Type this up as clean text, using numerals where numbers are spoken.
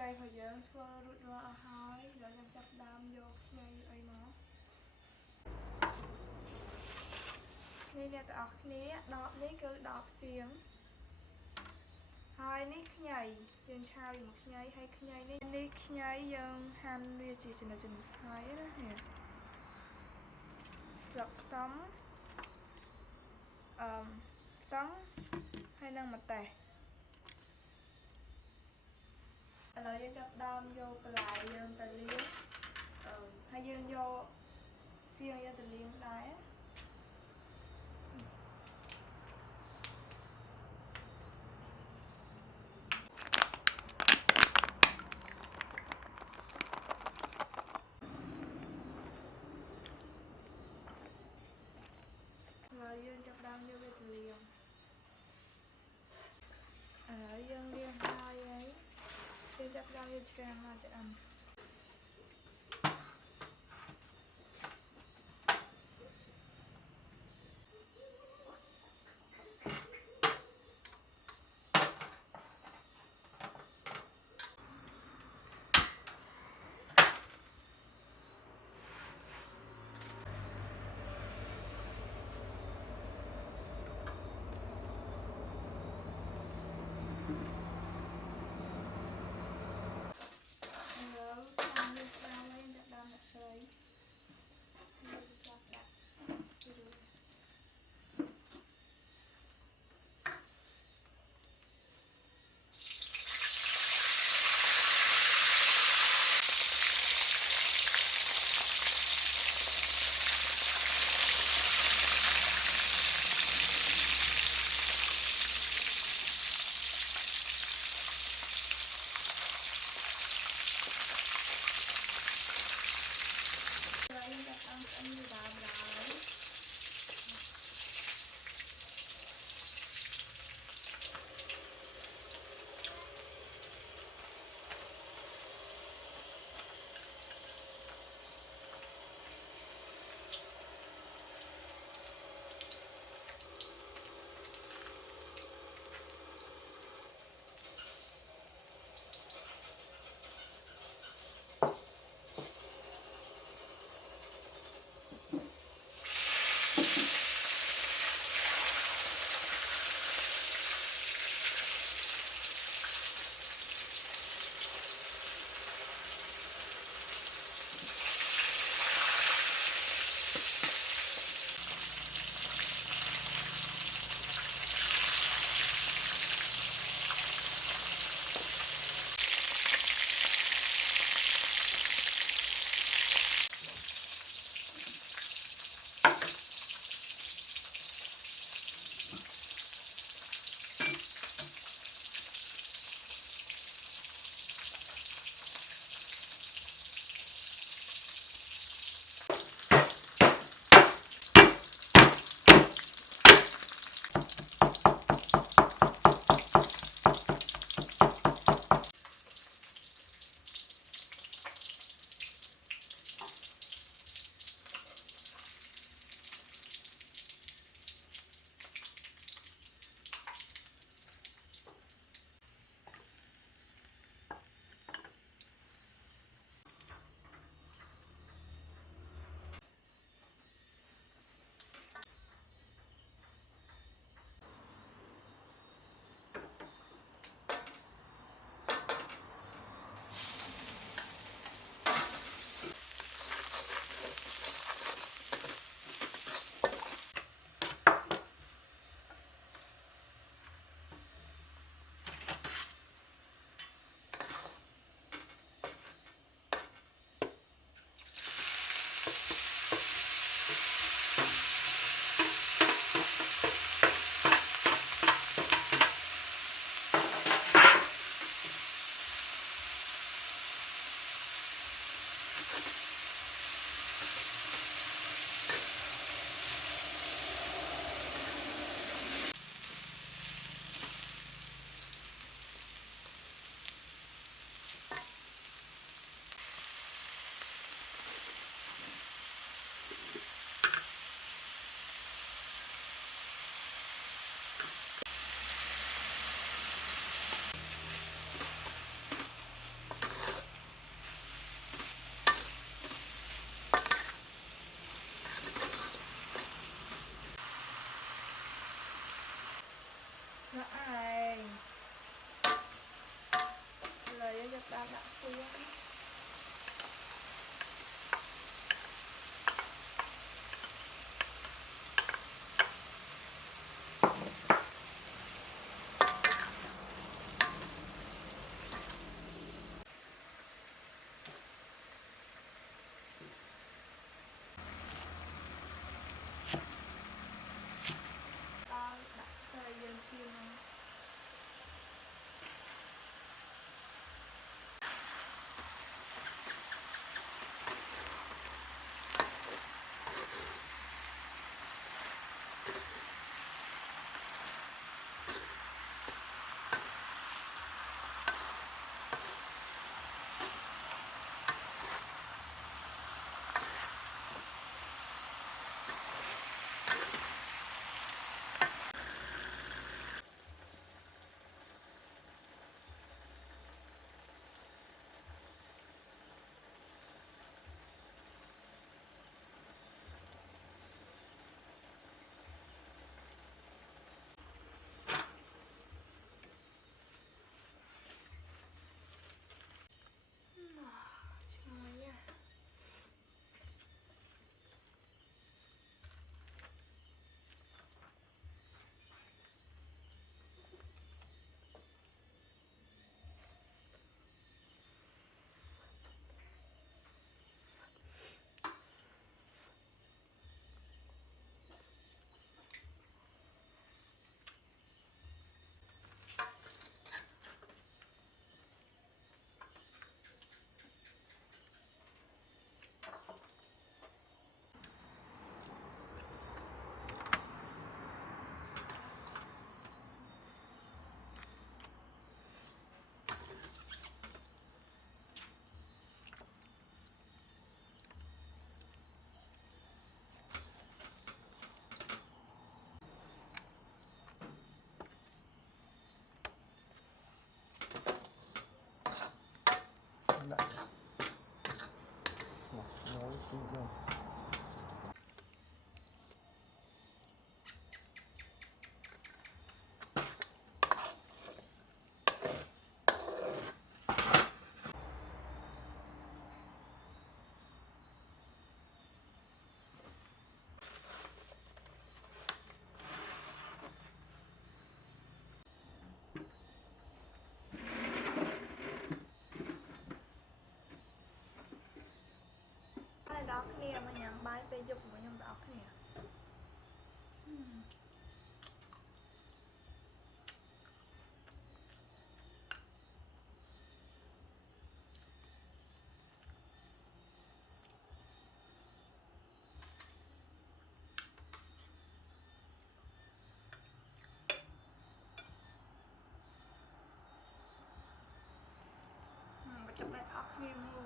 cây hồi giờ thua rụt ra hỏi rồi em chập đam vô ngay ấy màนี่เนี่ยแต่ออกนี้ดอกนี้คือดอกเสียงហើយនេះខ្ញីយើងឆាវាមកខ្ញីហើយខ្ញីនេះខ្ញីយើងហាន់វាជាចំណិតហើយណានេះស្លឹកខ្ទឹមខ្ទឹមហើយនឹងម្ទេសឥឡូវយើងចាប់ដើមយកបន្លែយើងទៅលាងហើយយើងយកសៀងយើងទៅលាងដែរយើងចាប់ដើមយកវាទៅលាងឥឡូវយើងលាងហើយយើងចាប់ដើមយកឆ្កាងមកឆ្អិន Này đó kia mà nhắm bái về dục của nhắm đó kia. Chụp lại đó kia mua